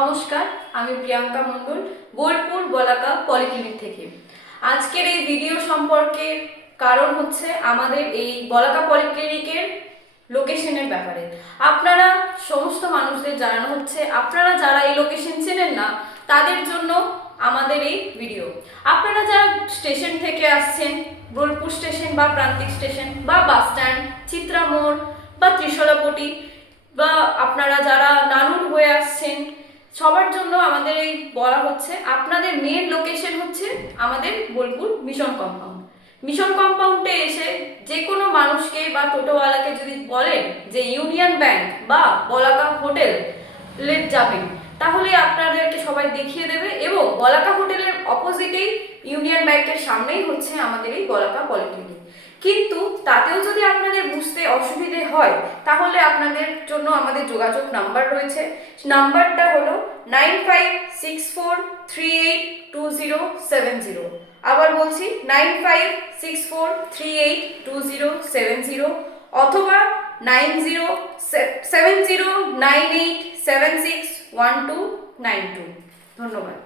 নমস্কার, আমি প্রিয়াঙ্কা মণ্ডল, বোলপুর বলাকা পলিক্লিনিক থেকে। আজকের এই ভিডিও সম্পর্কে কারণ হচ্ছে আমাদের এই বলাকা পলিক্লিনিকের লোকেশনের ব্যাপারে। আপনারা সমস্ত মানুষদের জানানো হচ্ছে, আপনারা যারা এই লোকেশন চেনেন না তাদের জন্য আমাদের এই ভিডিও। আপনারা যারা স্টেশন থেকে আসছেন, বোলপুর স্টেশন বা প্রান্তিক স্টেশন বা বাস স্ট্যান্ড, চিত্রা মোড় বা ত্রিশলাপটি, বা আপনারা যারা নানুর হয়ে আসছেন, সবার জন্য আমাদের এই বলা হচ্ছে আপনাদের মেন লোকেশন হচ্ছে আমাদের বোলপুর মিশন কম্পাউন্ড। মিশন কম্পাউন্ডে এসে যে কোনো মানুষকে বা টোটোওয়ালাকে যদি বলেন যে ইউনিয়ন ব্যাংক বা বলাকা হোটেল যাবেন, তাহলে আপনাদেরকে সবাই দেখিয়ে দেবে। এবং বলাকা হোটেলের অপোজিটেই ইউনিয়ন ব্যাংকের সামনেই হচ্ছে আমাদের এই বলাকা পলিক্লিনিক। কিন্তু তাতেও যদি আপনাদের বুঝতে অসুবিধে হয়, তাহলে আপনাদের জন্য আমাদের যোগাযোগ নাম্বার রয়েছে। নাম্বারটা হলো 9564382070। আবার বলছি 9564382070 অথবা 907098761292। ধন্যবাদ।